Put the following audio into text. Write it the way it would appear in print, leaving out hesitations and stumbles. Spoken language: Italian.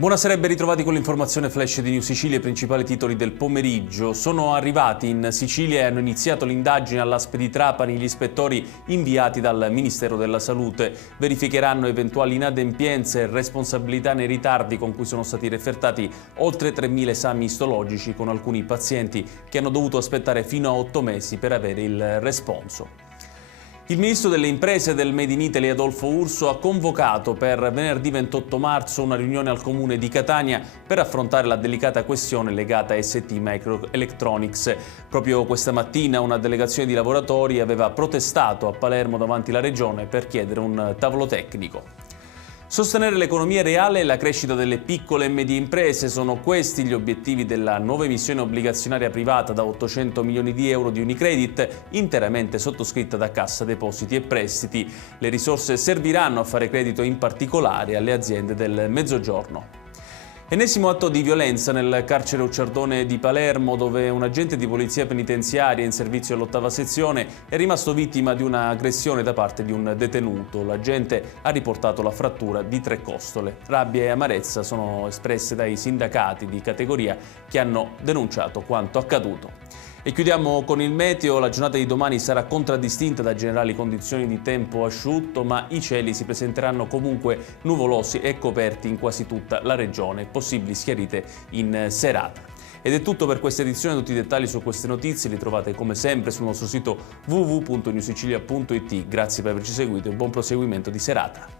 Buonasera e ben ritrovati con l'informazione flash di New Sicilia. I principali titoli del pomeriggio. Sono arrivati in Sicilia e hanno iniziato l'indagine all'Aspe di Trapani. Gli ispettori inviati dal Ministero della Salute verificheranno eventuali inadempienze e responsabilità nei ritardi con cui sono stati refertati oltre 3.000 esami istologici, con alcuni pazienti che hanno dovuto aspettare fino a 8 mesi per avere il responso. Il ministro delle imprese e del Made in Italy Adolfo Urso ha convocato per venerdì 28 marzo una riunione al comune di Catania per affrontare la delicata questione legata a ST Microelectronics. Proprio questa mattina una delegazione di lavoratori aveva protestato a Palermo davanti alla regione per chiedere un tavolo tecnico. Sostenere l'economia reale e la crescita delle piccole e medie imprese sono questi gli obiettivi della nuova emissione obbligazionaria privata da 800 milioni di euro di Unicredit, interamente sottoscritta da Cassa Depositi e Prestiti. Le risorse serviranno a fare credito in particolare alle aziende del Mezzogiorno. Ennesimo atto di violenza nel carcere Ucciardone di Palermo, dove un agente di polizia penitenziaria in servizio all'8ª sezione è rimasto vittima di un'aggressione da parte di un detenuto. L'agente ha riportato la frattura di 3 costole. Rabbia e amarezza sono espresse dai sindacati di categoria che hanno denunciato quanto accaduto. E chiudiamo con il meteo. La giornata di domani sarà contraddistinta da generali condizioni di tempo asciutto, ma i cieli si presenteranno comunque nuvolosi e coperti in quasi tutta la regione, possibili schiarite in serata. Ed è tutto per questa edizione. Tutti i dettagli su queste notizie li trovate come sempre sul nostro sito www.newsicilia.it. Grazie per averci seguito e buon proseguimento di serata.